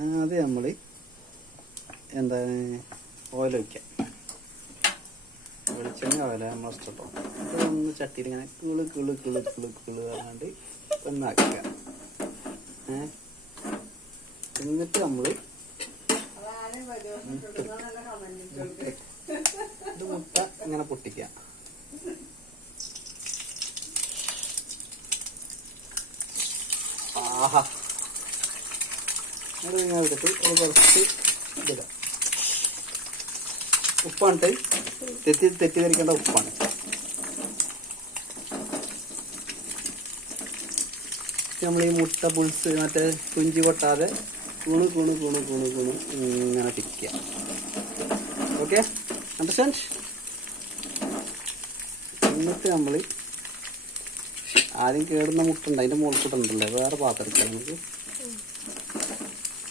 അത് നമ്മൾ എന്താണ് ഓയിൽ വയ്ക്കാം. വെളിച്ചെണ്ണ ഓല നമ്മൾ ഇഷ്ടട്ടോ. അതൊന്ന് ചട്ടിയിൽ ഇങ്ങനെ കിള് കിള് കിള് കിള് കിള് പറഞ്ഞാണ്ട് ഒന്നാക്കുക. എന്നിട്ട് നമ്മൾ മുട്ട ഇങ്ങനെ പൊട്ടിക്കുക. ആഹാ, അത് ഇങ്ങനെ എടുത്തിട്ട് അത് കുറച്ച് ഇതിടാം. ഉപ്പാണ് തെറ്റിദ്ധരിക്കേണ്ട ഉപ്പാണ്. നമ്മൾ ഈ മുട്ട പുൾസ് മറ്റേ കുഞ്ചി പൊട്ടാതെ കൂണ് കൂണ് കൂണ് കൂണ് കൂണ് ഇങ്ങനെ തിരിക്കുക. Okay, understand? എന്നിട്ട് നമ്മൾ ആദ്യം കേടുന്ന മുട്ട ഉണ്ട്, അതിൻ്റെ മുകളിൽ കൂട്ടുണ്ടല്ലോ, വേറെ പാത്രം എടുക്കാം നമുക്ക്.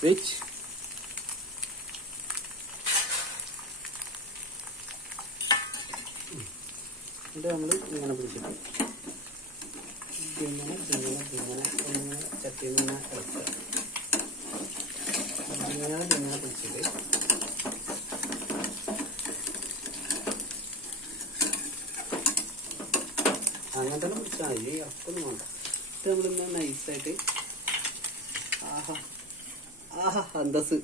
വെച്ച് എന്നിട്ട് നമ്മൾ ഇങ്ങനെ പിടിച്ചിട്ട് ഇങ്ങനെ ചട്ടിയിൽ നിന്ന് ഇളക്കുക. ഇങ്ങനെ പിടിച്ചിട്ട് അങ്ങനെ തന്നെ പിടിച്ചാൽ മതി, അപ്പൊന്നും വേണ്ട. ഇത് നമ്മളിങ്ങനെ നൈസായിട്ട് ആഹാ ആഹാ അന്തസ്